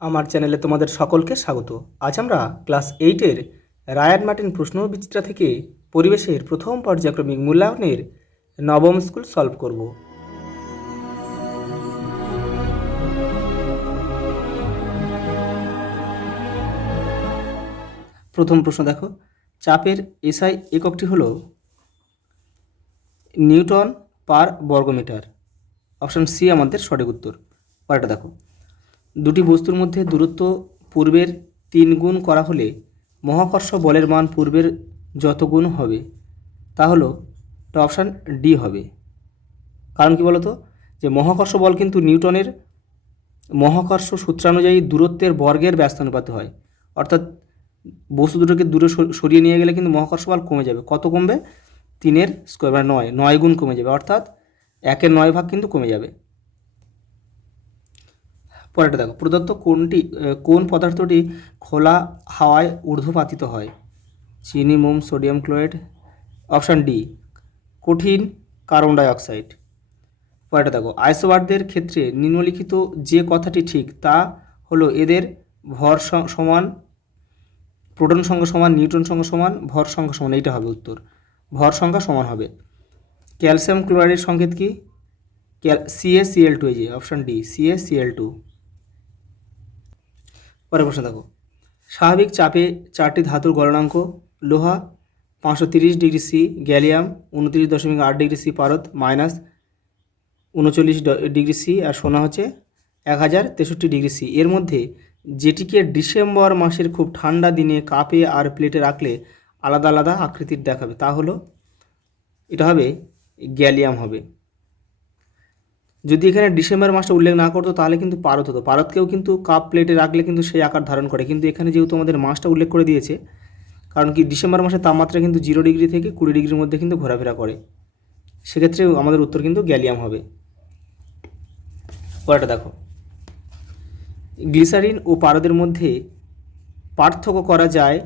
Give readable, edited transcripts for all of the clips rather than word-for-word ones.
আমার চ্যানেলে তোমাদের সকলকে স্বাগত। আজ আমরা ক্লাস 8-এর রায়ান মার্টিন প্রশ্নবিচিত্রা থেকে পরিবেশের প্রথম পর্যায়ক্রমিক মূল্যায়নের নবম স্কুল সলভ করব। প্রথম প্রশ্ন দেখো, চাপের এসআই এককটি হলো নিউটন পার বর্গমিটার। অপশন সি আমাদের সঠিক উত্তর। পরেরটা দেখো, দুটি বস্তুর মধ্যে দূরত্ব পূর্বের 3 গুণ করা হলে মহাকর্ষ বলের মান পূর্বের যত গুণ হবে তা হলো অপশান ডি হবে। কারণ কি বলতো, যে মহাকর্ষ বল কিন্তু নিউটনের মহাকর্ষ সূত্রানুযায়ী দূরত্বের বর্গের ব্যস্তানুপাতে হয়। অর্থাৎ বস্তু দুটোকে দূরে সরিয়ে নিয়ে গেলে কিন্তু মহাকর্ষ বল কমে যাবে। কত কমবে? 3-এর স্কোয়ার মানে 9 গুণ কমে যাবে, অর্থাৎ 1/9 ভাগ কিন্তু কমে যাবে। পরেরটা দেখো, প্রদত্ত কোন পদার্থটি খোলা হাওয়ায় ঊর্ধ্বপাতিত হয়? চিনি, মোম, সোডিয়াম ক্লোরাইড। অপশান ডি কঠিন কার্বন ডাইঅক্সাইড। পরেরটা দেখো, আইসোবারদের ক্ষেত্রে নিম্নলিখিত যে কথাটি ঠিক তা হলো এদের ভর সমান, প্রোটন সংখ্যা সমান, নিউট্রন সংখ্যা সমান, ভর সংখ্যা সমান। এইটা হবে উত্তর, ভর সংখ্যা সমান হবে। ক্যালসিয়াম ক্লোরাইডের সংকেত কি? CaCl2। এই যে অপশান ডি CaCl2। পরের প্রশ্ন দেখো, স্বাভাবিক চাপে 4টি ধাতুর গলনাঙ্ক: লোহা 530 degree C, gallium 29.8 degree C পারদ -39 ডিগ্রি সি, আর সোনা হচ্ছে 1063 ডিগ্রি সি। এর মধ্যে যেটিকে ডিসেম্বর মাসের খুব ঠান্ডা দিনে কাপে আর প্লেটে রাখলে আলাদা আলাদা আকৃতির দেখাবে তা হলো, এটা হবে গ্যালিয়াম হবে। যদি এখানে ডিসেম্বর মাসটা উল্লেখ না করতো তাহলে কিন্তু পারদ হতো। পারদকেও কিন্তু কাপ প্লেটে রাখলে কিন্তু সেই আকার ধারণ করে, কিন্তু এখানে যেহেতু আমাদের মাসটা উল্লেখ করে দিয়েছে, কারণ কি ডিসেম্বর মাসে তাপমাত্রা কিন্তু 0 ডিগ্রি থেকে 20 ডিগ্রির মধ্যে কিন্তু ঘোরাফেরা করে, সেক্ষেত্রে আমাদের উত্তর কিন্তু গ্যালিয়াম হবে। পরেরটা দেখো, গ্লিসারিন ও পারদের মধ্যে পার্থক্য করা যায়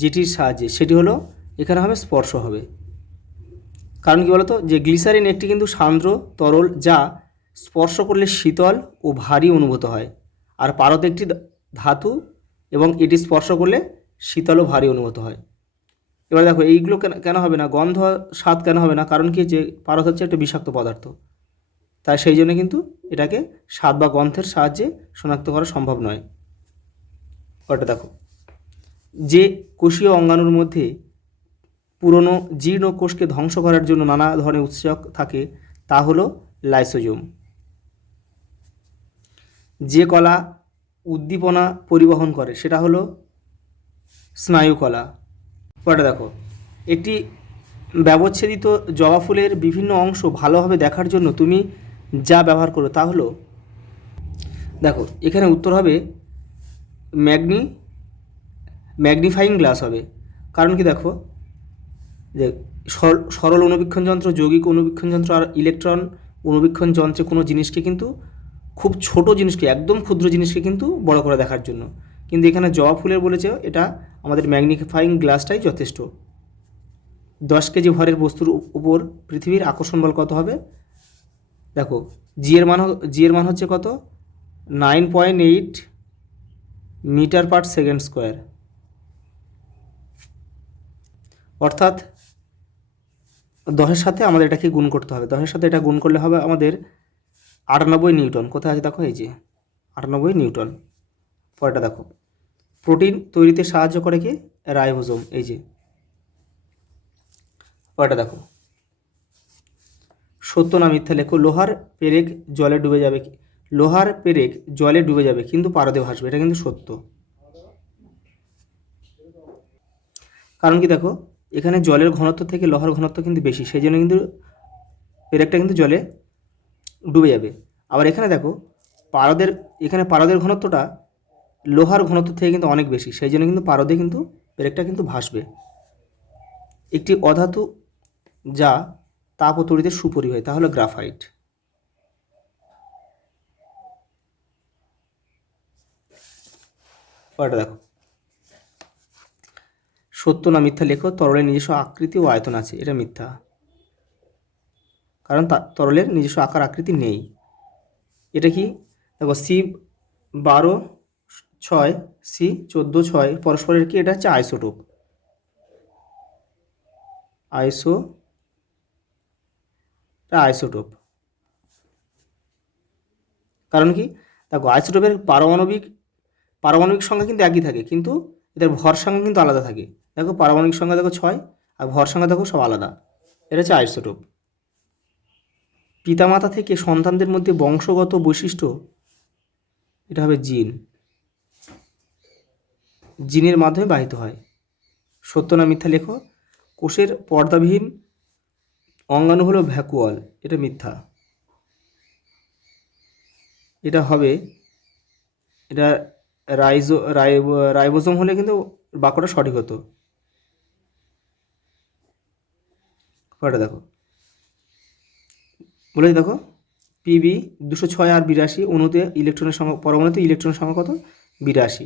যেটির সাহায্যে, সেটি হলো এখানে হবে স্পর্শ হবে। কারণ কি বলতো, যে গ্লিসারিন একটি কিন্তু সান্দ্র তরল যা স্পর্শ করলে শীতল ও ভারী অনুভূত হয়, আর পারদ একটি ধাতু এবং এটি স্পর্শ করলে শীতল ও ভারী অনুভূত হয়। এবার দেখো, এইগুলো কেন হবে না, গন্ধ স্বাদ কেন হবে না? কারণ কি, যে পারদ হচ্ছে একটা বিষাক্ত পদার্থ, তাই সেই জন্য কিন্তু এটাকে স্বাদ বা গন্ধের সাহায্যে শনাক্ত করা সম্ভব নয়। ওটা দেখো, যে কোষীয় অঙ্গাণুর মধ্যে পুরনো জীর্ণ কোষকে ধ্বংস করার জন্য নানা ধরনের উৎসেচক থাকে তা হলো লাইসোজোম। যে কলা উদ্দীপনা পরিবহন করে সেটা হলো স্নায়ুকলা। পরেটা দেখো, একটি ব্যবচ্ছেদিত জবা ফুলের বিভিন্ন অংশ ভালোভাবে দেখার জন্য তুমি যা ব্যবহার করো তা হলো, দেখো এখানে উত্তর হবে ম্যাগনিফাইং গ্লাস হবে। কারণ কি, দেখো যে সরল অনুবীক্ষণ যন্ত্র, যৌগিক অনুবীক্ষণ যন্ত্র আর ইলেকট্রন অনুবীক্ষণ যন্ত্রে কোনো জিনিসকে কিন্তু, খুব ছোট জিনিসকে, একদম ক্ষুদ্র জিনিসকে কিন্তু বড় করে দেখার জন্য, কিন্তু এখানে জবা ফুলের বলেছে এটা আমাদের ম্যাগনিফাইং গ্লাসটাই যথেষ্ট। 10 কেজি ভরের বস্তুর উপর পৃথিবীর আকর্ষণ বল কত হবে? দেখো, জি এর মান হচ্ছে কত? 9.8 মিটার পার সেকেন্ড স্কোয়ার। অর্থাৎ 10-এর সাথে আমাদের এটাকে গুণ করতে হবে। 10-এর সাথে এটা গুণ করলে হবে আমাদের 98 নিউটন। কোথায় আছে দেখো, এই যে 98 নিউটন। পরেরটা দেখো, প্রোটিন তৈরিতে সাহায্য করে কি? রাইবোজোম। এই যে পরেরটা দেখো, সত্য না মিথ্যা লেখো। লোহার পেরেক জলে ডুবে যাবে, লোহার পেরেক জলে ডুবে যাবে কিন্তু পারদে ভাসবে, এটা কিন্তু সত্য। কারণ কি, দেখো এখানে জলের ঘনত্ব থেকে লোহার ঘনত্ব কিন্তু বেশি, সেই জন্য কিন্তু পেরেকটা কিন্তু জলে ডুবে যাবে। আবার এখানে দেখো, পারদের ঘনত্বটা লোহার ঘনত্ব থেকে কিন্তু অনেক বেশি, সেই জন্য কিন্তু পারদে কিন্তু পেরেকটা কিন্তু ভাসবে। একটি অধাতু যা তাপ ও তড়িতে সুপরি হয় তা হলো গ্রাফাইট। পরেরটা দেখো, সত্য না মিথ্যা লেখো। তরলের নিজস্ব আকৃতি ও আয়তন আছে, এটা মিথ্যা, কারণ তরলের নিজস্ব আকার আকৃতি নেই। এটা কি, দেখো C12 ছয় সি 14 6 পরস্পরের কি, এটা হচ্ছে আইসোটোপ। আইসোটোপ কারণ কি, দেখো আইসোটোপের পারমাণবিক সংখ্যা কিন্তু একই থাকে, কিন্তু এদের ভর সংখ্যা কিন্তু আলাদা থাকে। দেখো পারমাণবিক সংখ্যা দেখো 6 আর ভর সংখ্যা দেখো সব আলাদা, এটা হচ্ছে আইসোটোপ। পিতামাতা থেকে সন্তানদের মধ্যে বংশগত বৈশিষ্ট্য, এটা হবে জিনের মাধ্যমে বাহিত হয়। সত্য না মিথ্যা লেখো। কোষের পর্দাবিহীন অঙ্গাণু হলো ভ্যাকুয়াল, এটা মিথ্যা। এটা হবে, এটা রাইবোজোম হলে কিন্তু বাক্যটা সঠিক হতো। পরেরটা দেখো, বলে দেখো পিবি 206 আর 82 অণুতে ইলেকট্রনের সংখ্যা, পরমাণুতে ইলেকট্রনের সংখ্যা কত, 82।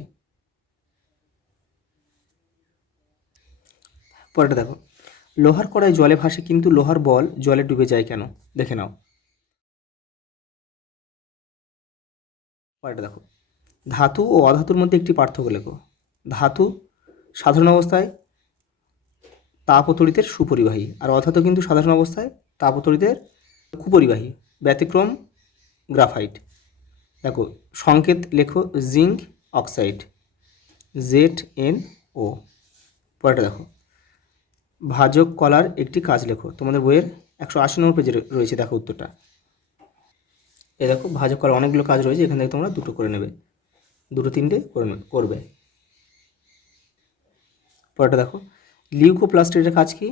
পরেরটা দেখো, লোহার কড়াই জলে ভাসে কিন্তু লোহার বল জলে ডুবে যায় কেন, দেখে নাও। পরেরটা দেখো, ধাতু ও অধাতুর মধ্যে একটি পার্থক্য লেখো। ধাতু সাধারণ অবস্থায় তাপ ও তড়িতের সুপরিবাহী, আর অধাতু কিন্তু সাধারণ অবস্থায় তাপ ও তড়িতের কুপরিবাহী। ব্যতিক্রম গ্রাফাইট। দেখো সংকেত লেখো, জিঙ্ক অক্সাইড, ZnO। পরেরটা দেখো, ভাজক কলার একটি কাজ লেখো। তোমাদের বইয়ের 180 নম্বর পেজে রয়েছে, দেখো উত্তরটা। এই দেখো ভাজক কলার অনেকগুলো কাজ রয়েছে, এখান থেকে তোমরা দুটো করে নেবে, 2-3টে করবে। পরেরটা দেখো, লিউকোপ্লাস্টের কাজ কি,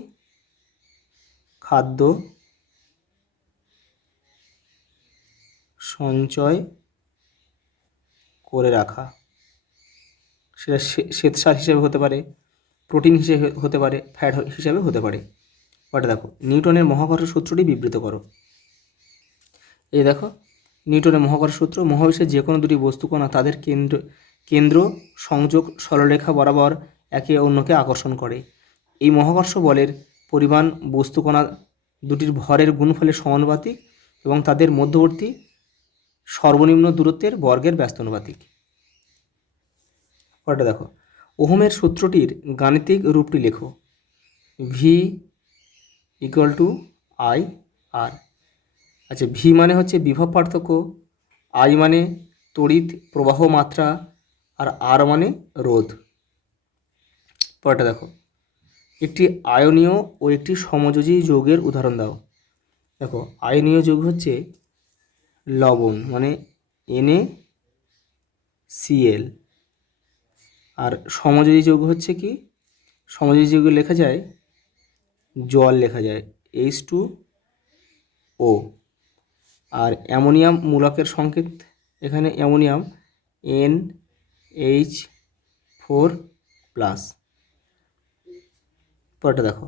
খাদ্য সঞ্চয় করে রাখা। সেটা শ্বেতসার হিসেবে হতে পারে, প্রোটিন হিসেবে হতে পারে, ফ্যাট হিসেবে হতে পারে। ওটা দেখো, নিউটনের মহাকর্ষ সূত্রটি বিবৃত করো। এই দেখো নিউটনের মহাকর্ষ সূত্র, মহাবিশ্বের যে কোনো দুটি বস্তুকণা তাদের কেন্দ্র সংযোগ সরলরেখা বরাবর একে অন্যকে আকর্ষণ করে। এই মহাকর্ষ বলের পরিমাণ বস্তুকণা দুটির ভরের গুণফলের সমানুপাতিক এবং তাদের মধ্যবর্তী সর্বনিম্ন দূরত্বের বর্গের ব্যস্তানুপাতিক। পরেরটা দেখো, ওহমের সূত্রটির গাণিতিক রূপটি লেখো। ভি ইকুয়াল টু আই আর। আচ্ছা, ভি মানে হচ্ছে বিভব পার্থক্য, আই মানে তড়িৎ প্রবাহ মাত্রা, আর আর মানে রোধ। পরেরটা দেখো, একটি আয়নীয় ও একটি সমযোজী যৌগের উদাহরণ দাও। দেখো আয়নীয় যৌগ হচ্ছে লবণ মানে NaCl, আর সমযোজী যৌগ হচ্ছে কি, সমযোজী যৌগ লেখা যায়, জল লেখা যায় H2O। আর অ্যামোনিয়াম মূলকের সংকেত এখানে অ্যামোনিয়াম NH4+। পরেরটা দেখো,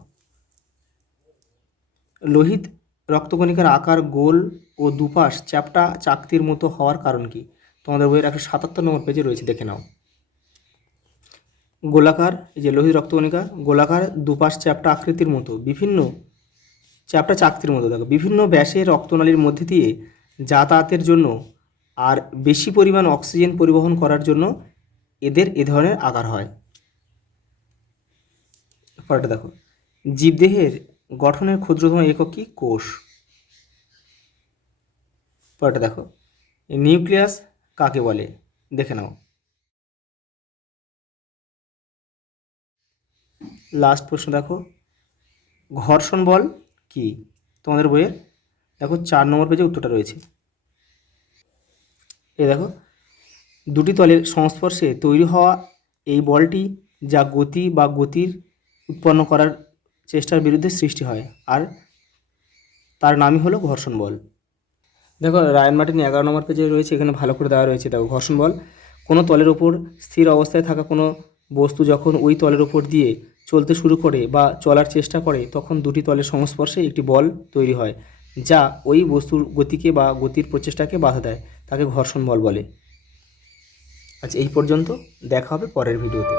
লোহিত রক্তকণিকার আকার গোল ও দুপাশ চ্যাপ্টা চাকতির মতো হওয়ার কারণ কি, তোমাদের বইয়ের 177 নম্বর পেজে রয়েছে, দেখে নাও। গোলাকার, এই যে লোহিত রক্তকণিকা গোলাকার, দুপাশ চ্যাপ্টা আকৃতির মতো, বিভিন্ন চ্যাপ্টা চাকতির মতো, দেখো বিভিন্ন ব্যাসের রক্তনালীর মধ্যে দিয়ে যাতায়াতের জন্য আর বেশি পরিমাণ অক্সিজেন পরিবহন করার জন্য এদের এ ধরনের আকার হয়। পরেরটা দেখো, জীবদেহের গঠনের ক্ষুদ্রতম একক কি, কোষ। পরেরটা দেখো, নিউক্লিয়াস কাকে বলে, দেখে নাও। লাস্ট প্রশ্ন দেখো, ঘর্ষণ বল কি, তোমাদের বইয়ের দেখো 4 নম্বর পেজে উত্তরটা রয়েছে। এই দেখো, দুটি তলের সংস্পর্শে তৈরি হওয়া এই বলটি যা গতি বা গতির উৎপন্ন করার চেষ্টার বিরুদ্ধে সৃষ্টি হয়, আর তার নামই হলো ঘর্ষণ বল। দেখো রায়ান মার্টিন 11 নম্বর পেজে রয়েছে, এখানে ভালো করে দেওয়া রয়েছে। দেখো ঘর্ষণ বল, কোনো তলের ওপর স্থির অবস্থায় থাকা কোনো বস্তু যখন ওই তলের ওপর দিয়ে চলতে শুরু করে বা চলার চেষ্টা করে, তখন দুটি তলের সংস্পর্শে একটি বল তৈরি হয় যা ওই বস্তুর গতিকে বা গতির প্রচেষ্টাকে বাধা দেয়, তাকে ঘর্ষণ বল বলে। আচ্ছা, এই পর্যন্ত, দেখা হবে পরের ভিডিওতে।